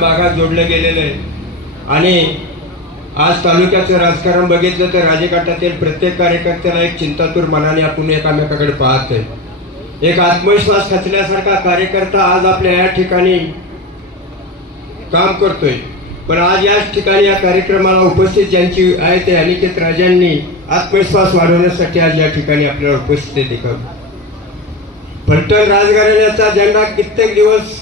भागात जोडलं गेलेलं आहे. आणि आज तालुक्याचं राजकारण बघितलं तर राजकाठातील प्रत्येक कार्यकर्त्याला एक चिंतातूर मनाने आपण एकामेकाकडे पाहतोय. एक आत्मविश्वास खचल्यासारखा कार्यकर्ता आज आपल्या या ठिकाणी काम करतोय. पण आज याच ठिकाणी या कार्यक्रमाला उपस्थित ज्यांची आहे ते अनिकेत राजांनी आत्मविश्वास वाढवण्यासाठी आज या ठिकाणी आपल्याला उपस्थिती दाखवली. फलटण राजघराण्याचा झेंडा कित्येक दिवस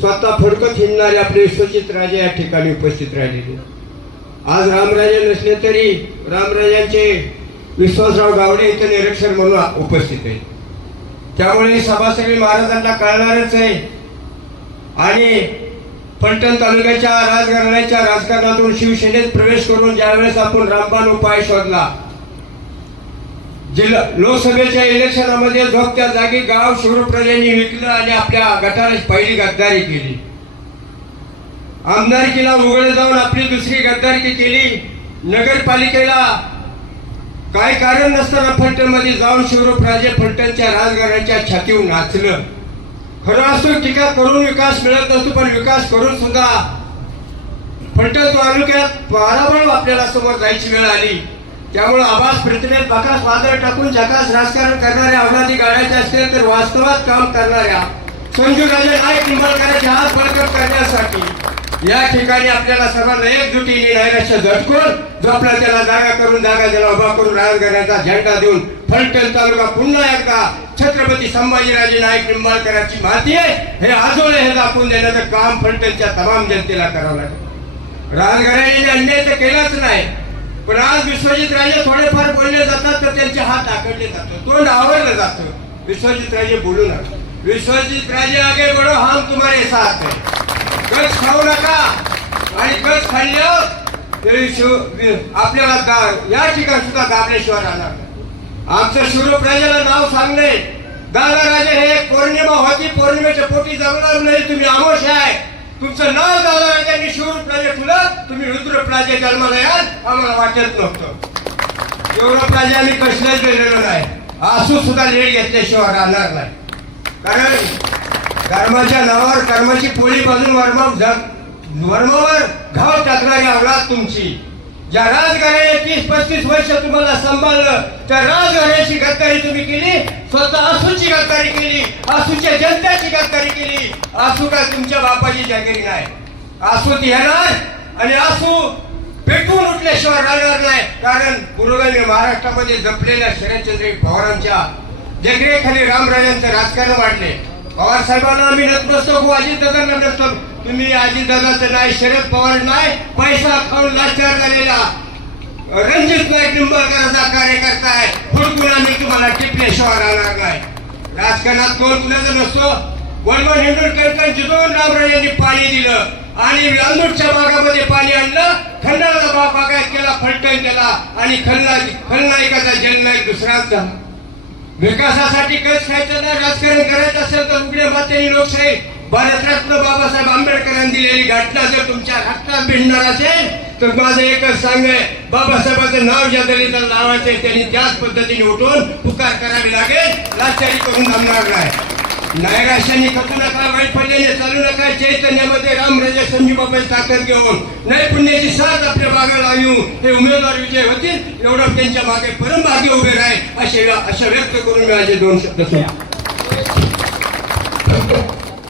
स्वतः फडकत हिंडणारे आपले विश्वजित राजे या ठिकाणी उपस्थित राहिलेले. आज रामराजे नसले तरी रामराजांचे विश्वासराव गावडे इथे निरीक्षक म्हणून उपस्थित आहे. त्यामुळे ही सभा सगळी महाराजांना कळणारच आहे. आणि फलटण तालुक्याच्या राजघराण्याच्या राजकारणातून शिवसेनेत प्रवेश करून ज्यावेळेस आपण रामबाण उपाय शोधला, जिल्हा लोकसभेच्या इलेक्शनामध्ये झोपत्या जागी गाव शिवप्रजेंनी विकलं आणि आपल्या गटाला पहिली गद्दारी केली. आमदारकीला उघड जाऊन आपली दुसरी गद्दारी केली. नगरपालिकेला काय कारण नसताना फलटण मध्ये जाऊन शिवराजे फलटणच्या राजघराण्याच्या छातीवर नाचलं. खरं असतो टीका करून विकास मिळत नसतो, पण विकास करून सुद्धा फलटण तालुक्यात पराभव आपल्याला समोर जायची वेळ आली. त्यामुळे आभास प्रतिमेत बाकास वादळ टाकून जगास राजकारण करणाऱ्या अवलादी गाड्याचे असतील तर वास्तवात काम करणाऱ्या संजूराजे नाईक निंबाळकरांचे हात बळकट करण्यासाठी या ठिकाणी आपल्याला सर्वांना एकजुटीने नैराश्य झटकून जो आपला त्याला जागा करून जागा त्याला उभा करून राजघराण्याचा झेंडा देऊन फलटण तालुका पुन्हा एकदा छत्रपती संभाजीराजे नाईक निंबाळकरांची माती आहे हे आजोळे हे दाखवून देण्याचं काम फलटणच्या तमाम जनतेला करावं लागेल. राजघराण्याने अन्याय तर केलाच नाही, पण आज विश्वजित राजे थोडेफार बोलले जातात तर त्यांचे हात आखडले जातात, तोंड आवरलं जातं. विश्वजित राजे बोलू नका. विश्वजित राजे आगे बढो, हम तुम्हारे साथ है. गज खाऊ नका. आणि गज खाल्ल्यावर आपल्याला या ठिकाणी सुद्धा दाबल्याशिवाय राहणार. आमचं शिवराजाला नाव सांगणे दादा राजे हे पौर्णिमा होती, पौर्णिमेच्या पोटी जगणार नाही, तुम्ही आमोश आहे. तुमचं नाव दादा राजांनी शिवराजे ठुलं, तुम्ही रुद्रप्राजे जन्माला याल, आम्हाला वाटत नव्हतं. शिवराजे आम्ही कसल्याच गेलेलो नाही. आसू सुद्धा लेट घेतल्याशिवाय राहणार नाही. कारण कर्माच्या नावावर कर्माची पोळी बाजून वर्मावर घाव टाकणारी अवलाद तुमची. ज्या राजघराण्याने 30-35 वर्ष तुम्हाला सांभाळलं त्या राजघराण्याची गद्दारी तुम्ही केली. स्वतः आसूची गद्दारी केली, आसूच्या जनतेची गद्दारी केली. आसू काय तुमच्या बापाची जागिरी नाही. आसू ती येणार आणि आसू पेटवून उठल्याशिवाय राहणार नाही. कारण पूर्वेला महाराष्ट्रामध्ये जपलेल्या शरदचंद्र पवारांच्या देखरेखीखाली रामराजांचं राजकारण वाढले. पवार साहेबांना आम्ही नतमस्तक होऊ, अजितदादांना नतमस्तक. तुम्ही अजितदादाचं नाही, शरद पवार नाही, पैसा खाऊन लाचार झालेला रणजित नाईक निंबाळकरांचा कार्यकर्ता आहे. हुडकून आम्ही तुम्हाला टिपल्याशिवाय राहणार नाही. राजकारणात कोण कुणाचं नसतो. वळवण हिंदुळकर जिथून रामराजांनी पाणी दिलं आणि लांदूरच्या भागामध्ये पाणी आणलं, खंडाळाचा बागायत केला, फलटण केला आणि खलनायकाचा जन्म एक दुसराच झाला. विकासासाठी कस खायचं नाही, राजकारण करायचं असेल तर उघड्या मातेने लोकशाही भारतरत्न बाबासाहेब आंबेडकरांनी दिलेली घटना जर तुमच्या रक्तात भिडणार असेल तर माझं एकच सांग आहे, बाबासाहेबांचं नाव ज्या दलिताला लावायचंय त्यांनी त्याच पद्धतीने उठून पुकार करावी लागेल. लाचारी करून जमणार नाही. नैराश्याने खचू नका, वैफल्याने चालू नका. चैतन्यामध्ये रामराजे संजूबाबाची ताकद घेऊन नैपुण्याची साथ आपल्या बागाला येऊन हे उमेदवार विजय होतील एवढं त्यांच्या मागे परमभागी उभे राहील अशा व्यक्त करून मी माझे 2 शब्द